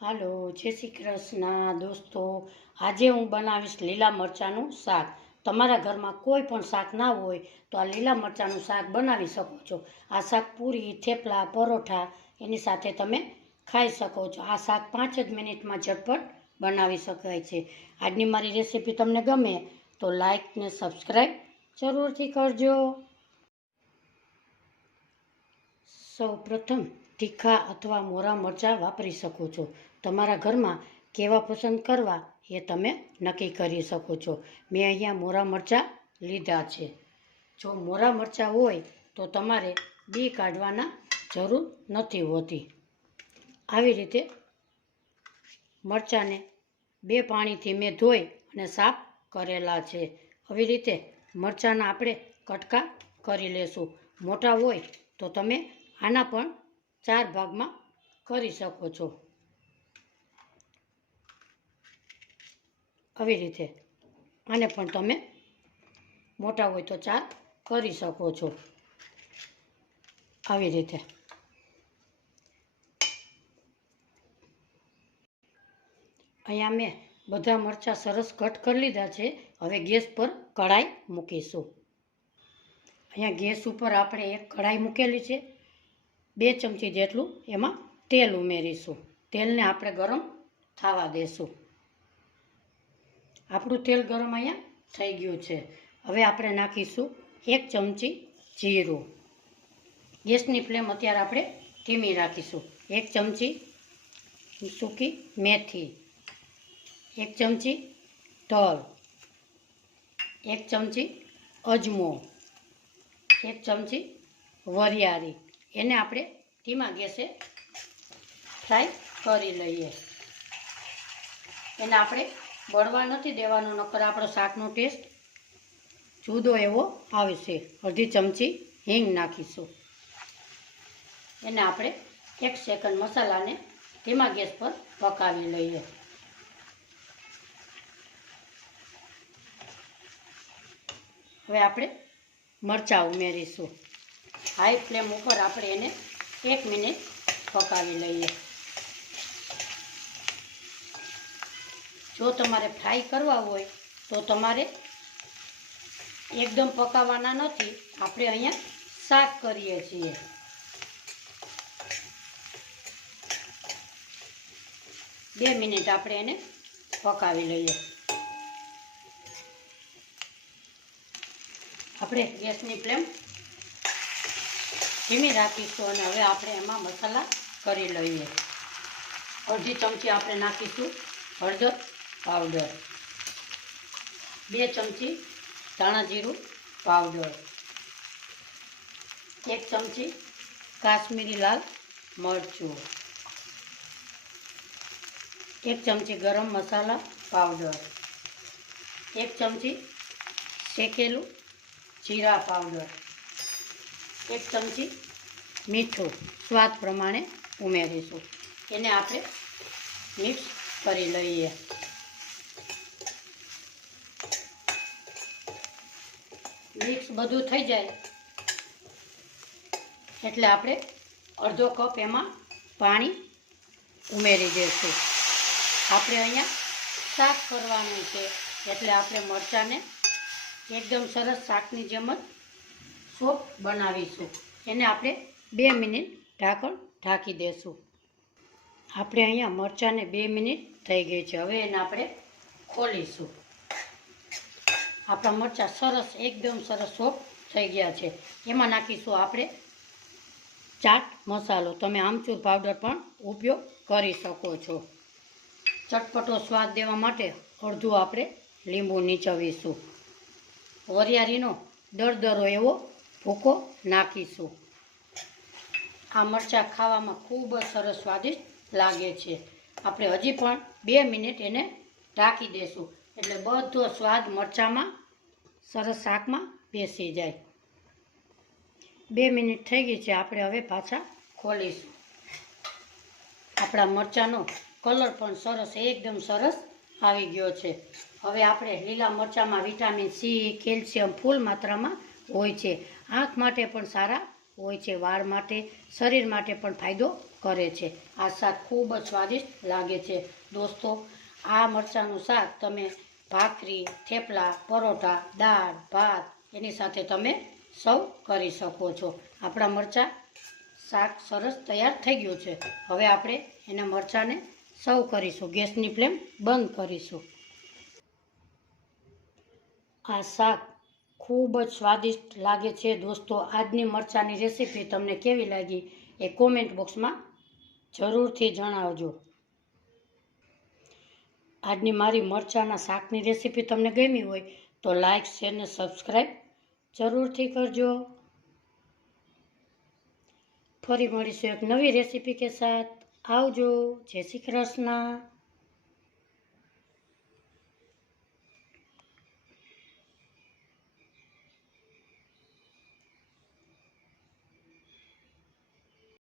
હાલો, જય શ્રી કૃષ્ણ દોસ્તો. આજે હું બનાવીશ લીલા મરચાંનું શાક. તમારા ઘરમાં કોઈ પણ શાક ના હોય તો આ લીલા મરચાંનું શાક બનાવી શકો છો. આ શાક પૂરી, થેપલા, પરોઠા એની સાથે તમે ખાઈ શકો છો. આ શાક 5 જ મિનિટમાં ઝટપટ બનાવી શકાય છે. આજની મારી રેસીપી તમને ગમે તો લાઈક ને સબસ્ક્રાઈબ જરૂરથી કરજો. સૌ પ્રથમ તીખા અથવા મોરા મરચાં વાપરી શકો છો. તમારા ઘરમાં કેવા પસંદ કરવા એ તમે નક્કી કરી શકો છો. મેં અહીંયા મોરા મરચાં લીધા છે. જો મોરા મરચાં હોય તો તમારે બી કાઢવાના જરૂર નથી હોતી. આવી રીતે મરચાંને 2 પાણીથી મેં ધોઈ અને સાફ કરેલા છે. આવી રીતે મરચાંના આપણે કટકા કરી લેશું. મોટા હોય તો તમે આના પણ 4 ભાગમાં કરી શકો છો. આવી રીતે આને પણ તમે મોટા હોય તો 4 કરી શકો છો. આવી રીતે અહીંયા મેં બધા મરચાં સરસ કટ કરી લીધા છે. હવે ગેસ પર કઢાઈ મૂકીશું. અહીંયા ગેસ ઉપર આપણે એક કઢાઈ મૂકેલી છે. 2 ચમચી જેટલું એમાં તેલ ઉમેરીશું. તેલને આપણે ગરમ થવા દેશું. આપણું તેલ ગરમ અહીંયા થઈ ગયું છે. હવે આપણે નાખીશું 1 ચમચી જીરું. ગેસની ફ્લેમ અત્યારે આપણે ધીમી રાખીશું. 1 ચમચી સૂકી મેથી, 1 ચમચી તલ, 1 ચમચી અજમો, 1 ચમચી વરિયાળી. એને આપણે ધીમા ગેસે ફ્રાય કરી લઈએ. એને આપણે બળવા નથી દેવાનો, નકર આપણો શાકનો ટેસ્ટ જુદો એવો આવશે. અડધી ચમચી હિંગ નાખીશું. એને આપણે 1 સેકન્ડ મસાલાને ધીમા ગેસ પર પકાવી લઈએ. હવે આપણે મરચાં ઉમેરીશું. હાઈ ફ્લેમ ઉપર આપણે એને 1 મિનિટ પકાવી લઈએ. જો તમારે ફ્રાય કરવા હોય તો તમારે એકદમ પકાવવાના નથી. આપણે અહીંયા શાક કરીએ છીએ. બે મિનિટ આપણે એને પકાવી લઈએ. આપણે ગેસની ફ્લેમ ધીમી રાખીશું અને હવે આપણે એમાં મસાલા કરી લઈએ. અડધી ચમચી આપણે નાખીશું હળદર પાવડર, 2 ચમચી ધાણા જીરું પાવડર, 1 ચમચી કાશ્મીરી લાલ મરચું, 1 ચમચી ગરમ મસાલા પાવડર, 1 ચમચી શેકેલું જીરા પાવડર, 1 ચમચી મીઠું સ્વાદ પ્રમાણે ઉમેરીશું. એને આપણે મિક્સ કરી લઈએ. મિક્સ બધું થઈ જાય એટલે આપણે અડધો કપ એમાં પાણી ઉમેરી દઈશું. આપણે અહીંયા શાક કરવાનું છે એટલે આપણે મરચાંને એકદમ સરસ શાકની જેમ જ સોફ્ટ બનાવીશું. એને આપણે 2 મિનિટ ઢાંકી દઈશું. આપણે અહીંયા મરચાંને 2 મિનિટ થઈ ગઈ છે. હવે એને આપણે ખોલીશું. આપણા મરચાં સરસ એકદમ સરસ સોફ્ટ થઈ ગયા છે. એમાં નાખીશું આપણે ચાટ મસાલો. તમે આમચૂર પાવડર પણ ઉપયોગ કરી શકો છો. ચટપટો સ્વાદ દેવા માટે અડધું આપણે લીંબુ નીચવીશું. વરિયાળીનો દરદરો એવો ભૂકો નાખીશું. આ મરચાં ખાવામાં ખૂબ જ સરસ સ્વાદિષ્ટ લાગે છે. આપણે હજી પણ 2 મિનિટ એને ઢાંકી દઈશું એટલે બધો સ્વાદ મરચાંમાં સરસ શાકમાં બેસી જાય. 2 મિનિટ થઈ ગઈ છે. આપણે હવે પાછા ખોલીશું. આપણા મરચાંનો કલર પણ સરસ એકદમ સરસ આવી ગયો છે. હવે આપણે લીલા મરચાંમાં વિટામિન સી, કેલ્શિયમ ફૂલ માત્રામાં હોય છે. આંખ માટે પણ સારા હોય છે. વાળ માટે, શરીર માટે પણ ફાયદો કરે છે. આ શાક ખૂબ જ સ્વાદિષ્ટ લાગે છે. દોસ્તો, આ મરચાંનું શાક તમે ભાખરી, થેપલા, પરોઠા, દાળ, ભાત એની સાથે તમે સર્વ કરી શકો છો. આપણા મરચાં શાક સરસ તૈયાર થઈ ગયું છે. હવે આપણે એના મરચાંને સર્વ કરીશું. ગેસની ફ્લેમ બંધ કરીશું. આ શાક ખૂબ જ સ્વાદિષ્ટ લાગે છે. દોસ્તો, આજની મરચાંની રેસીપી તમને કેવી લાગી એ કોમેન્ટ બોક્સમાં જરૂરથી જણાવજો. આજની મારી મરચાંના શાકની રેસીપી તમને ગમી હોય તો લાઈક, શેર ને સબસ્ક્રાઈબ જરૂરથી કરજો. ફરી મળીશું એક નવી રેસીપી કે સાથ. આવજો. જય શ્રી કૃષ્ણ.